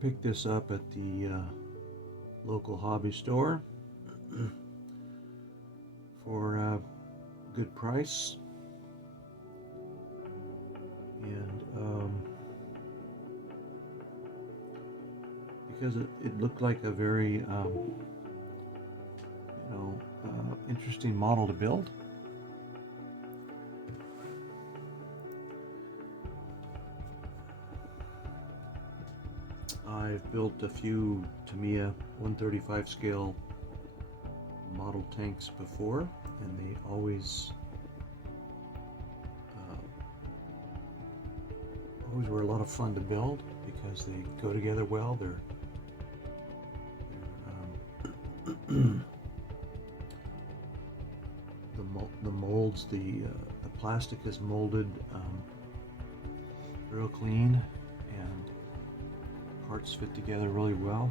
picked this up at the local hobby store for a good price, and because it looked like a very interesting model to build. I've built a few Tamiya 135 scale model tanks before, and they always were a lot of fun to build because they go together well. They're the molds, the plastic is molded real clean, and parts fit together really well.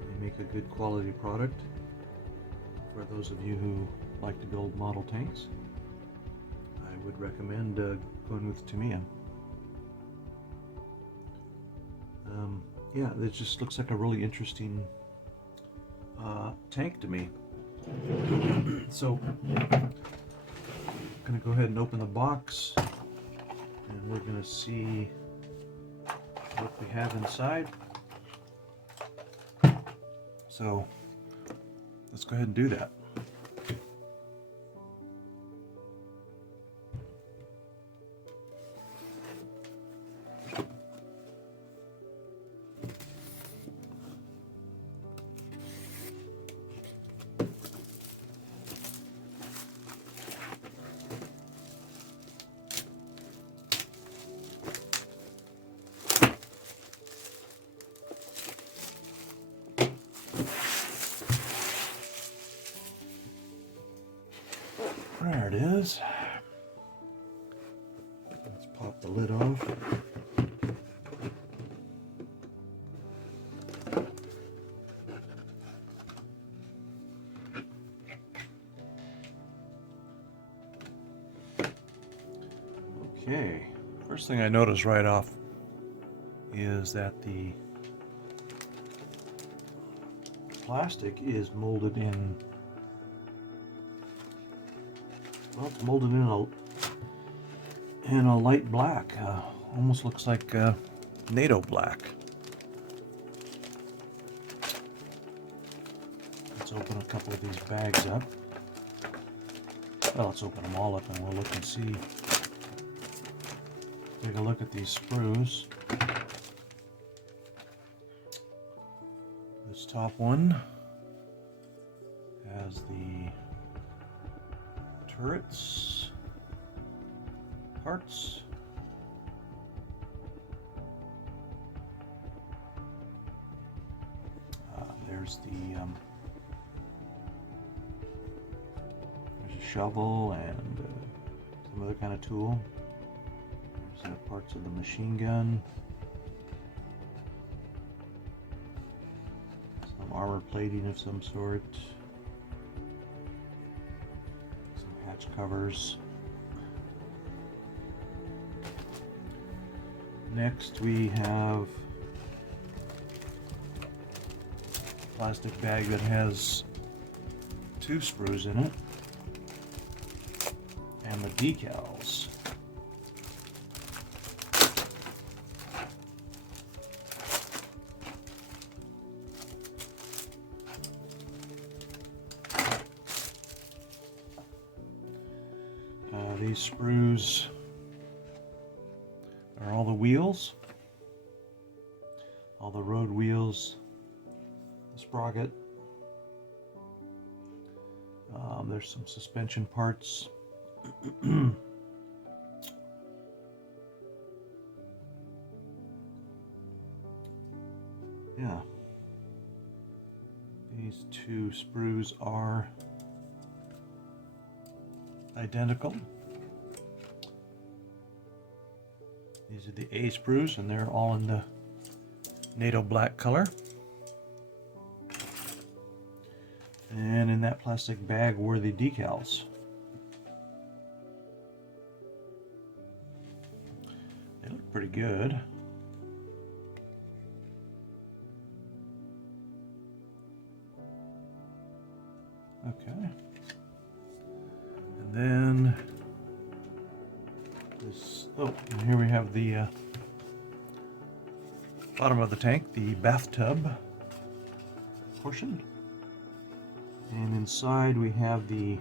They make a good quality product for those of you who like to build model tanks. I would recommend going with Tamiya. Yeah, it just looks like a really interesting tank to me. So I'm going to go ahead and open the box, and we're going to see what we have inside. So let's go ahead and do that. There it is. Let's pop the lid off. Okay, first thing I notice right off is that the plastic is molded in, well, it's molded in a light black. Almost looks like NATO black. Let's open a couple of these bags up. Well, let's open them all up and we'll look and see. Take a look at these sprues. This top one has the turrets parts. There's a shovel and some other kind of tool. There's parts of the machine gun. Some armor plating of some sort. Some hatch covers. Next we have a plastic bag that has 2 sprues in it and the decals. These sprues are all the wheels, all the road wheels, the sprocket. There's some suspension parts. Yeah, these 2 sprues are identical. These are the A sprues, and they're all in the NATO black color. And in that plastic bag were the decals. They good. Okay. And then this, oh, and here we have the bottom of the tank, the bathtub portion. And inside we have the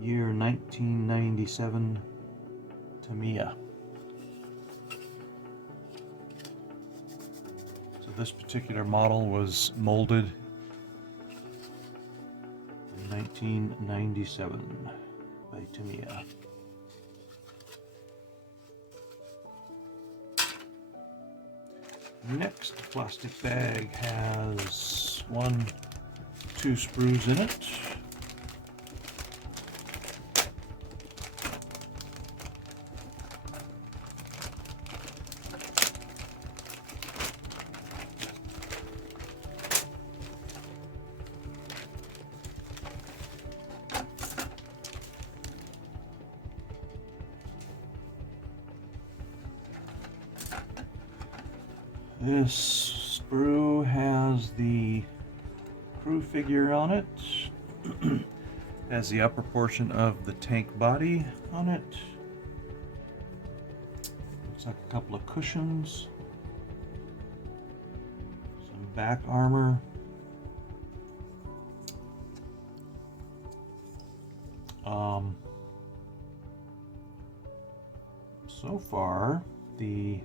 year 1997 Tamiya. So this particular model was molded in 1997 by Tamiya. Next plastic bag has 2 sprues in it. This sprue has the crew figure on it, has the upper portion of the tank body on it. Looks like a couple of cushions, some back armor. So far, the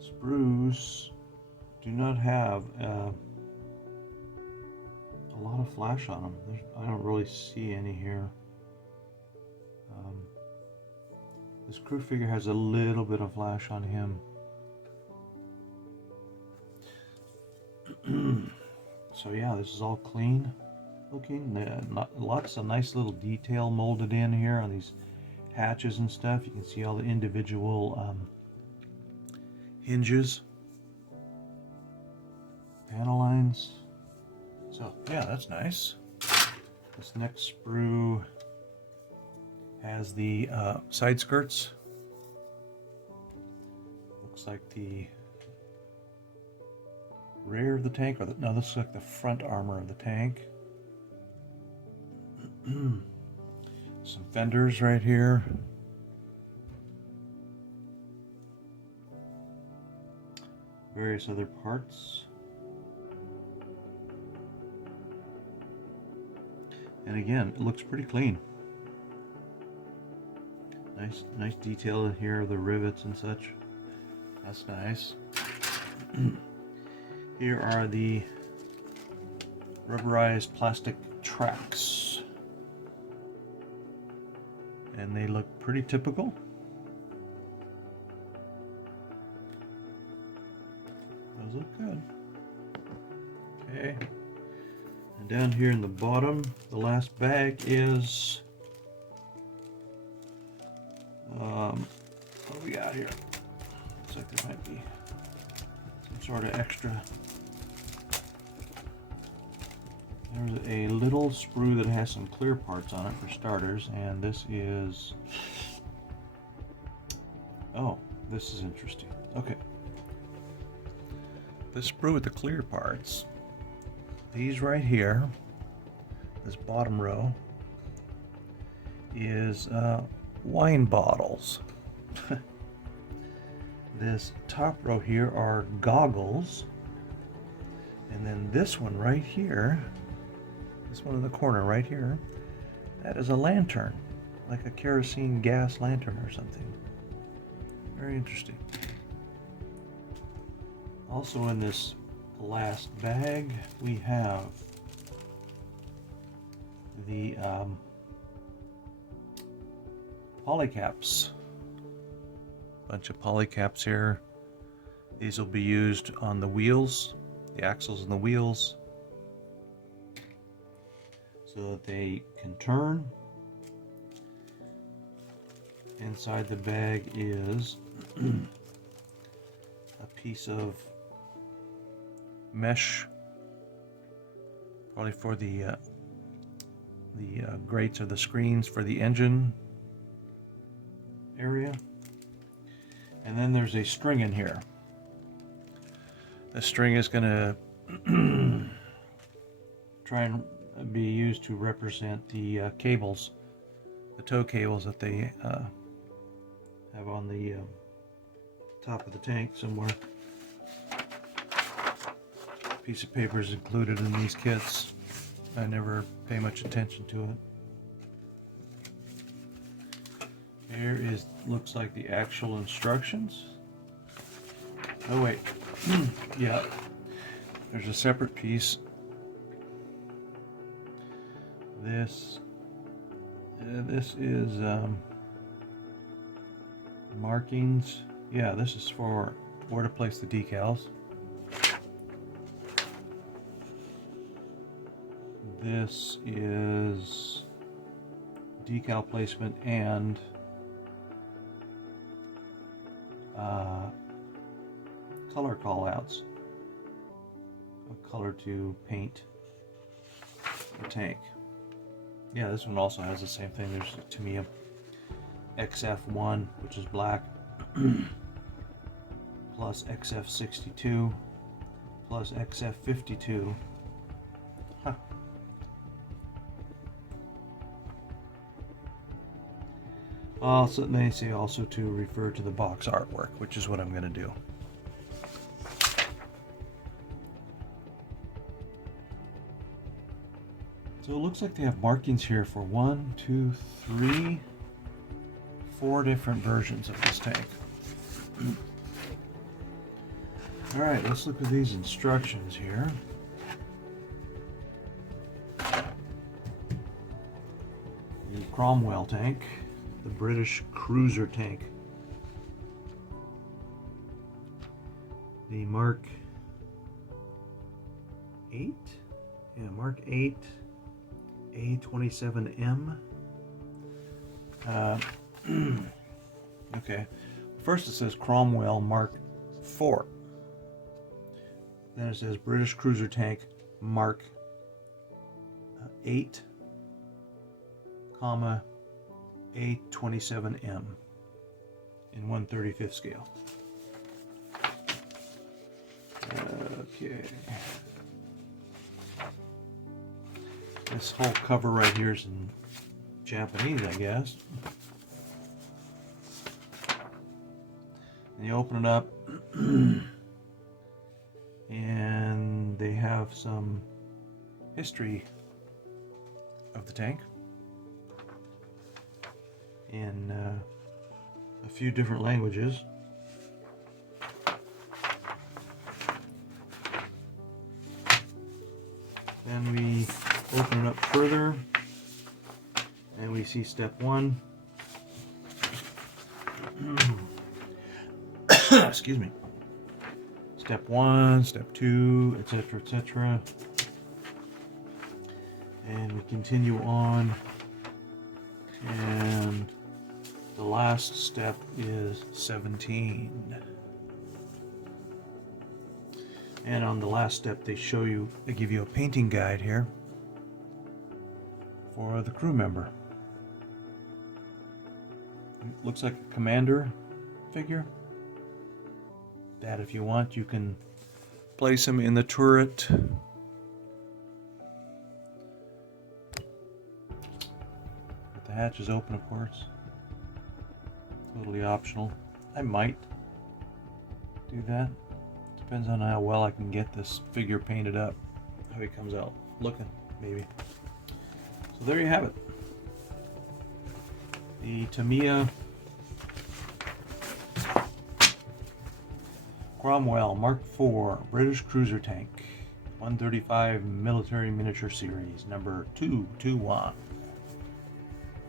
sprues do not have a lot of flash on them. I don't really see any here. This crew figure has a little bit of flash on him. So yeah, this is all clean looking. Lots of nice little detail molded in here on these hatches and stuff. You can see all the individual hinges, panel lines. So yeah, that's nice. This next sprue has the side skirts. Looks like the rear of the tank, or no, this looks like the front armor of the tank. Some fenders right here. Various other parts. And again, it looks pretty clean. Nice detail in here of the rivets and such. That's nice. Here are the rubberized plastic tracks. And they look pretty typical. Those look good. Okay. And down here in the bottom, the last bag is what do we got here? Looks like there might be some sort of extra. There's a little sprue that has some clear parts on it for starters, and this is, oh, this is interesting. Okay. This sprue with the clear parts, these right here, this bottom row, is wine bottles. This top row here are goggles, and then this one right here, this one in the corner right here, that is a lantern, like a kerosene gas lantern or something. Very interesting. Also in this last bag, we have the polycaps. Bunch of polycaps here. These will be used on the wheels, the axles and the wheels, so that they can turn. Inside the bag is a piece of mesh, probably for the grates or the screens for the engine. area. And then there's a string in here. The string is going to try and be used to represent the cables, the tow cables that they have on the top of the tank somewhere. Piece of paper is included in these kits. I never pay much attention to it. Here is, looks like the actual instructions. Oh wait, yeah, there's a separate piece. This is markings. Yeah, this is for where to place the decals. This is decal placement and color callouts. What color to paint the tank. Yeah, this one also has the same thing. There's a Tamiya Mk.IV, which is black, plus Mk.62, plus Mk.52. Huh. Also, they say also to refer to the box artwork, which is what I'm going to do. So it looks like they have markings here for 1, 2, 3, 4 different versions of this tank. All right, let's look at these instructions here. The Cromwell tank, the British cruiser tank, the Mark 8, yeah, Mark 8 A27M. Okay, first it says Cromwell Mk.IV. Then it says British cruiser tank Mark 8, comma A27M in 1/35 scale. Okay. This whole cover right here is in Japanese, I guess. And you open it up, and they have some history of the tank in a few different languages. Then we open it up further, and we see step 1. Excuse me. Step 1, step 2, etc., etc. And we continue on, and the last step is 17. And on the last step, they give you a painting guide here for the crew member. It looks like a commander figure. That, if you want, you can place him in the turret. With the hatches open, of course. Totally optional. I might do that. Depends on how well I can get this figure painted up. How he comes out looking, maybe. So there you have it. The Tamiya Cromwell Mk.IV British Cruiser Tank 135 Military Miniature Series, number 221.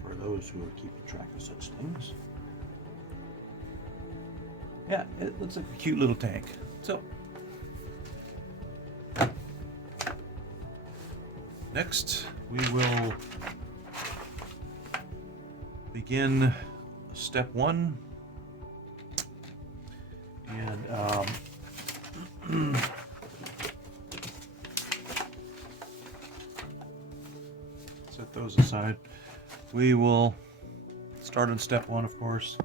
For those who are keeping track of such things. Yeah, it looks like a cute little tank. So, next we will begin step 1. And set those aside. We will start on step 1, of course.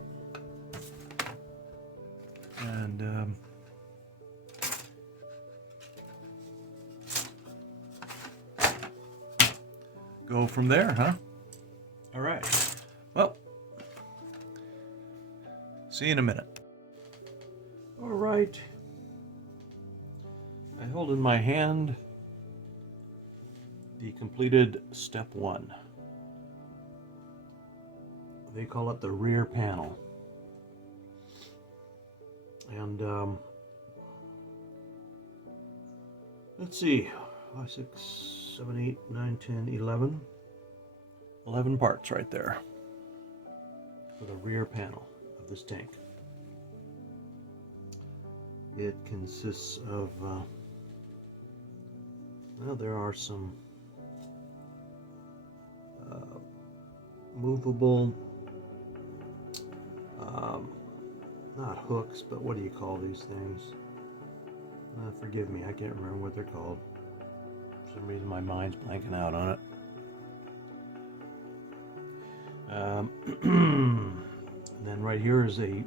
and go from there, huh? All right. Well, see you in a minute. All right. I hold in my hand the completed step 1. They call it the rear panel. And let's see, 5, 6, 7, 8, 9, 10, 11. 11 parts right there for the rear panel of this tank. It consists of, well, there are some movable, not hooks, but what do you call these things? Forgive me, I can't remember what they're called. For some reason my mind's blanking out on it. And then right here is a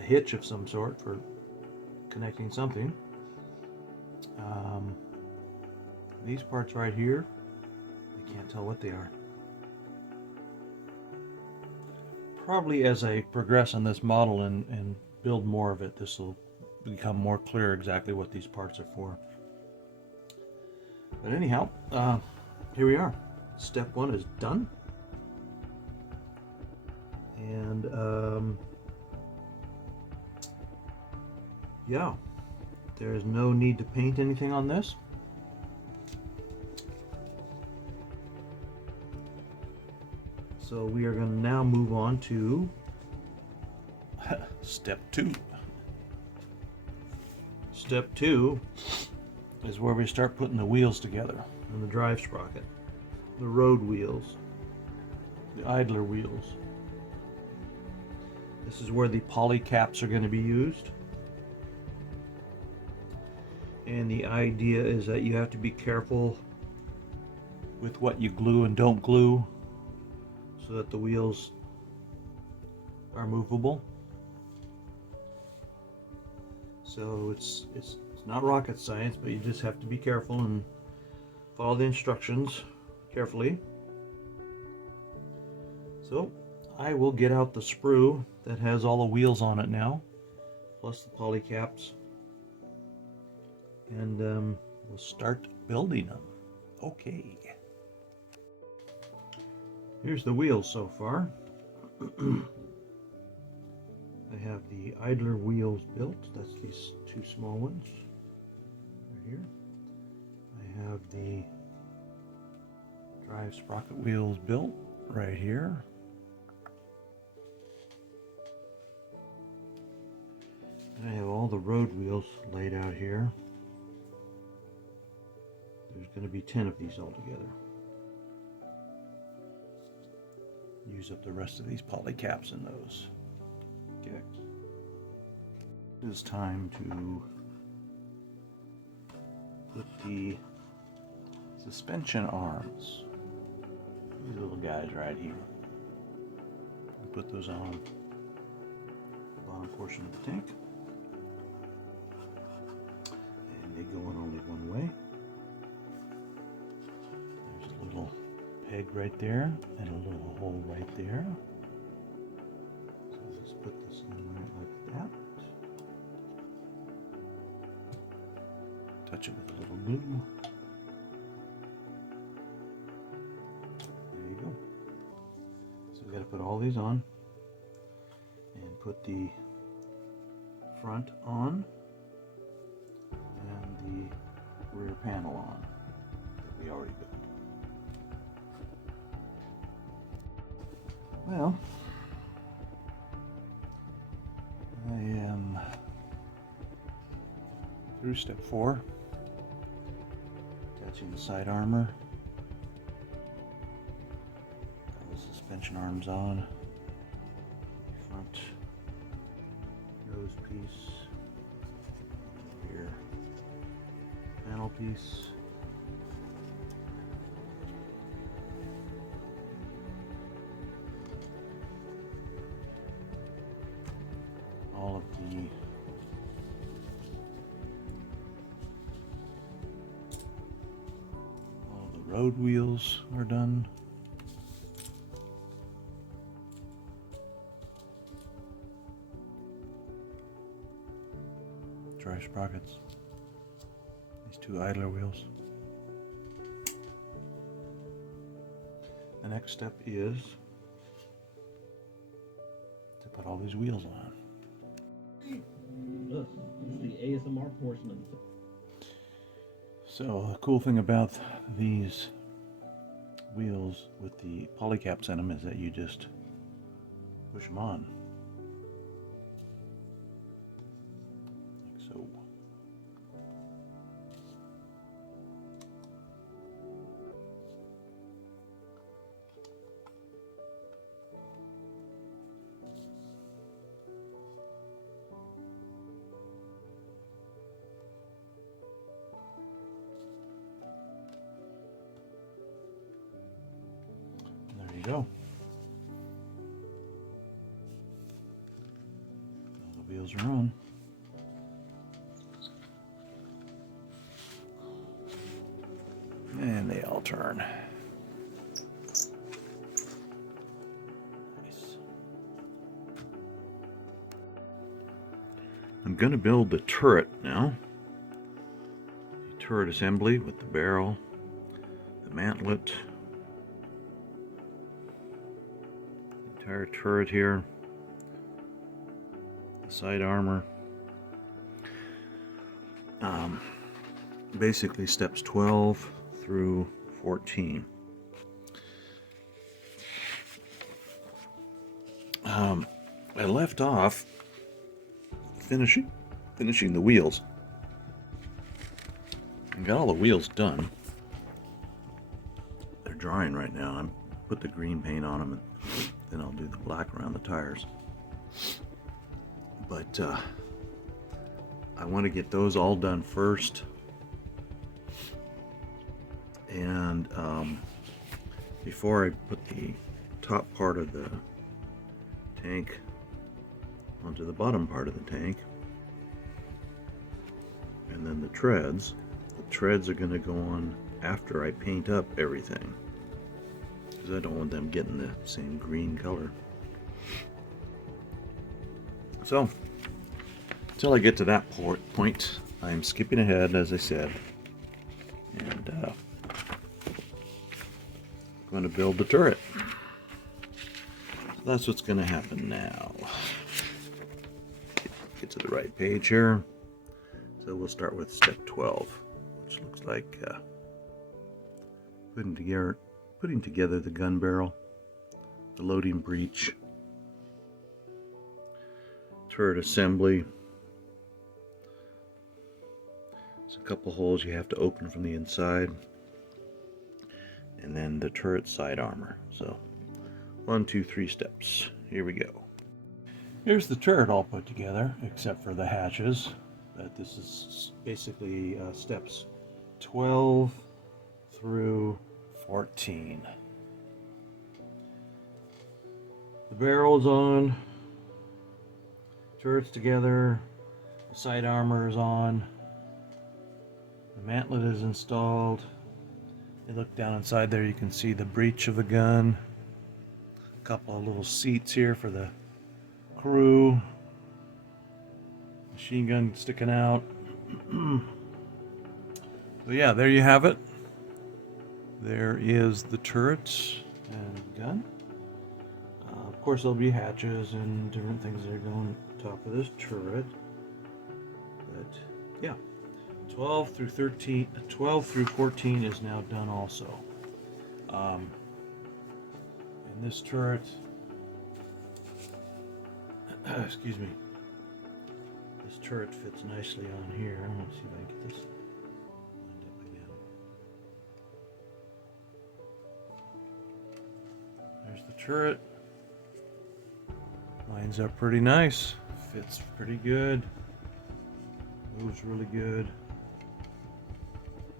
hitch of some sort for connecting something. These parts right here, I can't tell what they are. Probably as I progress on this model and build more of it, this will become more clear exactly what these parts are for. But anyhow, here we are. Step 1 is done. And yeah, there's no need to paint anything on this. So we are going to now move on to step 2. Step 2 is where we start putting the wheels together and the drive sprocket, the road wheels, the idler wheels. This is where the poly caps are going to be used. And the idea is that you have to be careful with what you glue and don't glue so that the wheels are movable. So it's not rocket science, but you just have to be careful and follow the instructions carefully. So I will get out the sprue that has all the wheels on it now, plus the poly caps, and we'll start building them. Okay. Here's the wheels so far. I have the idler wheels built. That's these 2 small ones right here. I have the drive sprocket wheels built right here. And I have all the road wheels laid out here. There's going to be 10 of these altogether. Use up the rest of these poly caps in those. Okay. It is time to put the suspension arms, these little guys right here. Put those on the bottom portion of the tank. And they go in only one way. There's a little peg right there and a little hole right there. So let's put this in right like that. Touch it with a little glue. There you go. So we got to put all these on and put the front on and the rear panel on that we already built. Well, I am through step 4, attaching the side armor, got the suspension arms on, front nose piece, rear panel piece. All of the road wheels are done. Dry sprockets. These two idler wheels. The next step is to put all these wheels on. This is the ASMR portion of it. So the cool thing about these wheels with the polycaps in them is that you just push them on. Like so. There you go. All the wheels are on. And they all turn. Nice. I'm going to build the turret now. The turret assembly with the barrel, the mantlet, the entire turret here, the side armor. Basically steps 12 through 14. I left off finishing the wheels. I got all the wheels done. They're drying right now. I put the green paint on them, and then I'll do the black around the tires. But I want to get those all done first. And before I put the top part of the tank onto the bottom part of the tank, and then the treads are going to go on after I paint up everything, because I don't want them getting the same green color. So until I get to that point, I'm skipping ahead, as I said, and I'm going to build the turret. So that's what's going to happen now. Get to the right page here. So we'll start with step 12, which looks like putting together the gun barrel, the loading breech, turret assembly. There's a couple holes you have to open from the inside, and then the turret side armor. So 1, 2, 3 steps. Here we go. Here's the turret all put together, except for the hatches. But this is basically steps 12 through 14. The barrel's on, turret's together, the side armor is on, the mantlet is installed. You look down inside there, you can see the breech of the gun, a couple of little seats here for the crew, machine gun sticking out. So yeah, there you have it. There is the turret and gun. Of course there'll be hatches and different things that are going on top of this turret. But yeah, 12 through 14 is now done also. And this turret, excuse me, this turret fits nicely on here. I'm going to see if I can get this lined up again. There's the turret. Lines up pretty nice. Fits pretty good. Moves really good.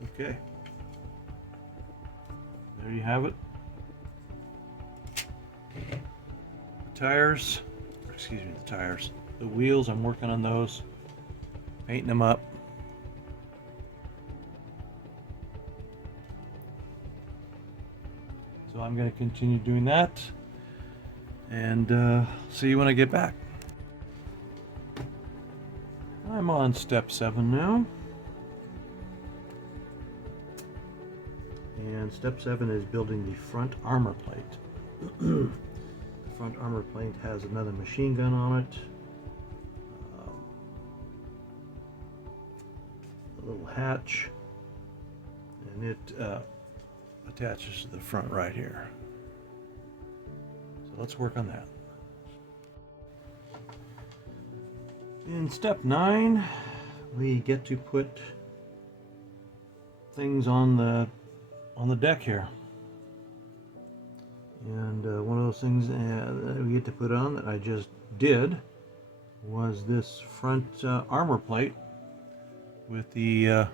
Okay. There you have it. Tires, the wheels, I'm working on those, painting them up. So I'm going to continue doing that, and see you when I get back. I'm on step 7 now. And step 7 is building the front armor plate. The front armor plate has another machine gun on it. A little hatch. And it attaches to the front right here. So let's work on that. In step 9, we get to put things on the deck here. And one of those things that we get to put on that I just did was this front armor plate with the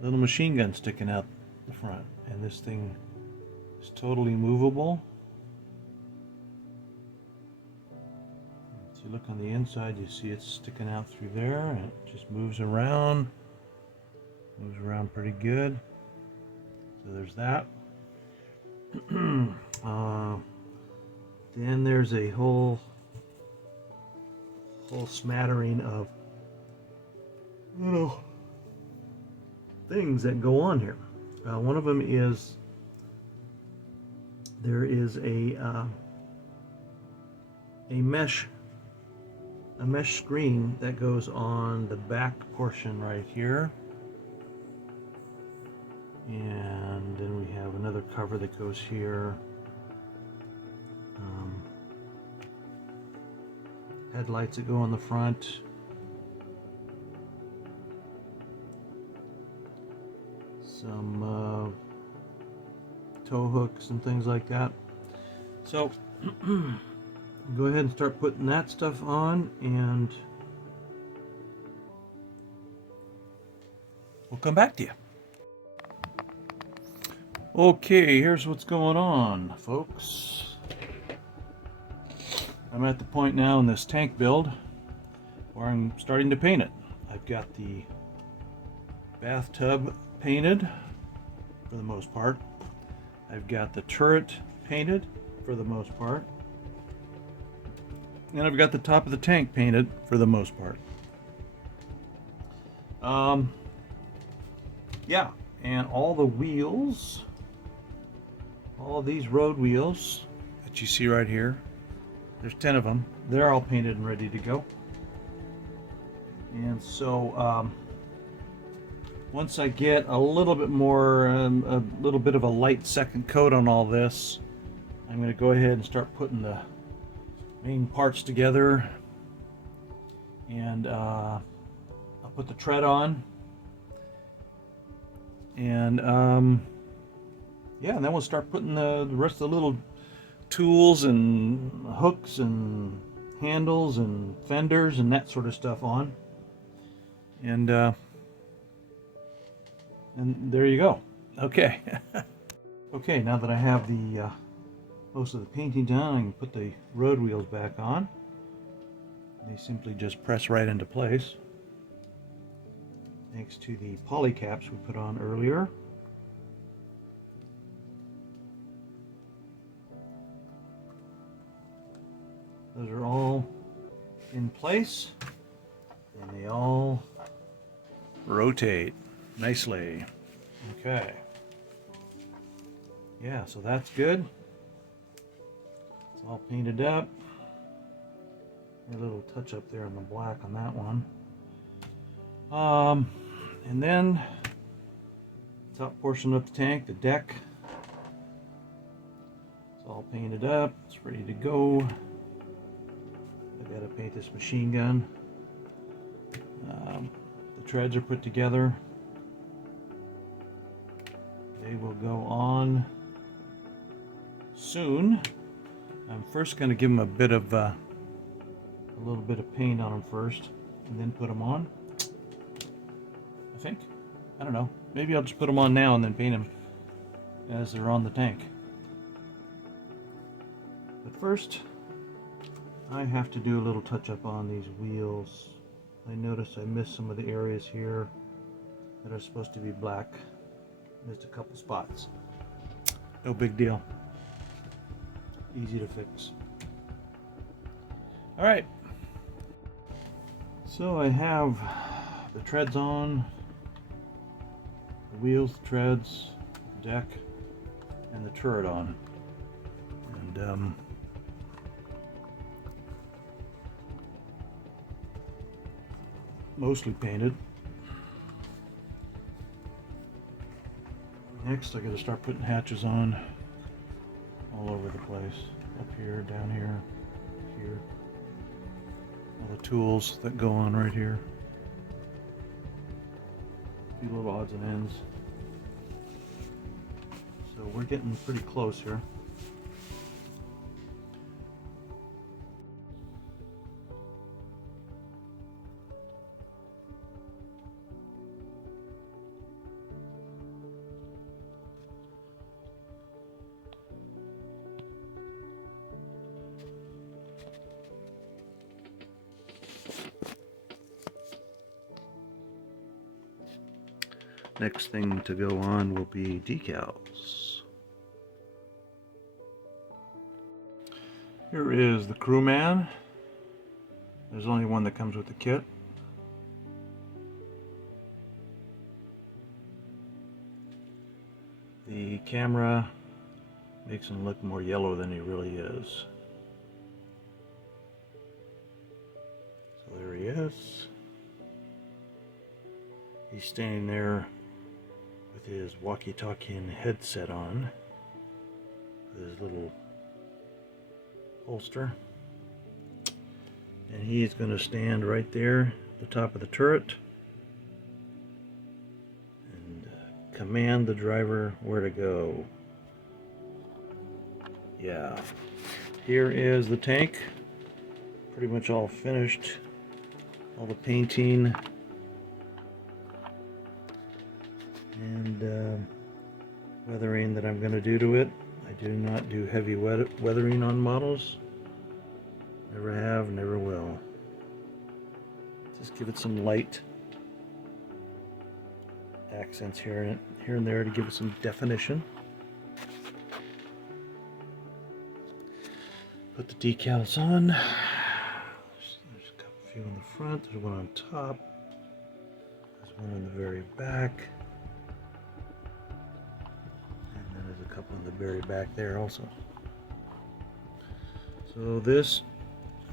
little machine gun sticking out the front. And this thing is totally movable. If you look on the inside, you see it's sticking out through there, and it just moves around pretty good. So there's that. Then there's a whole smattering of little things that go on here. One of them is there is a mesh screen that goes on the back portion right here. And then we have another cover that goes here. Headlights that go on the front. Some tow hooks and things like that. So go ahead and start putting that stuff on, and we'll come back to you. Okay, here's what's going on, folks. I'm at the point now in this tank build where I'm starting to paint it. I've got the bathtub painted for the most part. I've got the turret painted for the most part. And I've got the top of the tank painted for the most part. Yeah, and all the wheels, all of these road wheels that you see right here, there's 10 of them. They're all painted and ready to go. And so once I get a little bit more, a little bit of a light second coat on all this, I'm going to go ahead and start putting the main parts together. And I'll put the tread on. And yeah, and then we'll start putting the rest of the little tools and hooks and handles and fenders and that sort of stuff on. And there you go. Okay. Okay, now that I have the most of the painting done, I can put the road wheels back on. They simply just press right into place, thanks to the poly caps we put on earlier. Those are all in place, and they all rotate nicely. Okay. Yeah, so that's good. It's all painted up. A little touch up there on the black on that one. And then top portion of the tank, the deck. It's all painted up. It's ready to go. I gotta paint this machine gun. The treads are put together. They will go on soon. I'm first going to give them a bit of a little bit of paint on them first, and then put them on. I think. I don't know. Maybe I'll just put them on now and then paint them as they're on the tank. But first, I have to do a little touch up on these wheels. I noticed I missed some of the areas here that are supposed to be black. Missed a couple spots. No big deal. easy to fix. All right. So I have the treads on, the wheels, the treads, deck, and the turret on. And mostly painted. Next I gotta start putting hatches on all over the place. Up here, down here, here. All the tools that go on right here. A few little odds and ends. So we're getting pretty close here. Next thing to go on will be decals. Here is the Crewman. There's only one that comes with the kit. The camera makes him look more yellow than he really is. So there he is. He's standing there with his walkie-talkie and headset on, with his little holster, and he's going to stand right there at the top of the turret and command the driver where to go. Yeah, here is the tank, pretty much all finished, all the painting and weathering that I'm going to do to it. I do not do heavy weathering on models. Never have, never will. Just give it some light accents here and there to give it some definition. Put the decals on. There's a few on the front. There's one on top. There's one on the very back. There's a couple in the very back there also. So this,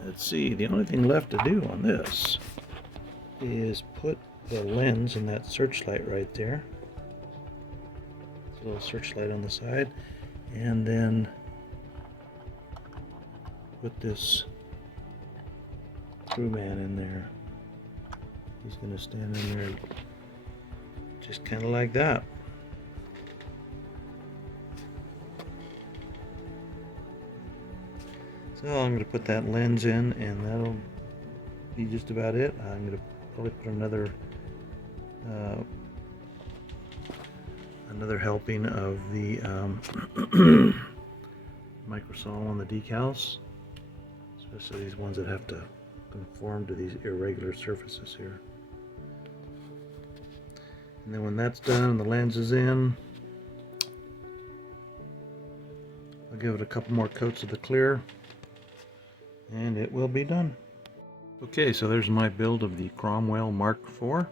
let's see, the only thing left to do on this is put the lens in that searchlight right there. It's a little searchlight on the side, and then put this Crewman in there. He's going to stand in there just kind of like that. So I'm going to put that lens in, and that'll be just about it. I'm going to probably put another helping of the microsol on the decals, especially these ones that have to conform to these irregular surfaces here. And then when that's done and the lens is in, I'll give it a couple more coats of the clear, and it will be done. Okay, so there's my build of the Cromwell Mk.IV.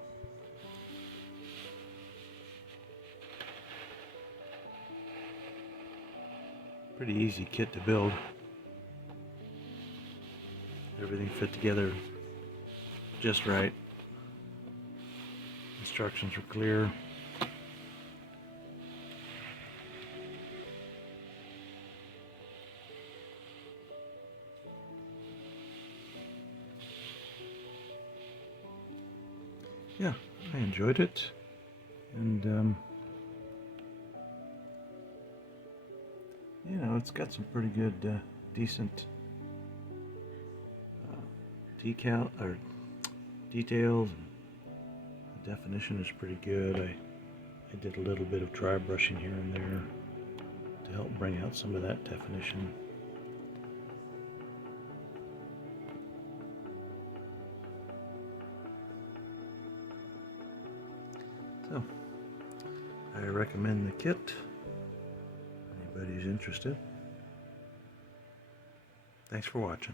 Pretty easy kit to build. Everything fit together just right. Instructions were clear. Yeah, I enjoyed it, and you know, it's got some pretty good, decent details, and the definition is pretty good. I did a little bit of dry brushing here and there to help bring out some of that definition. So, I recommend the kit. Anybody's interested. Thanks for watching.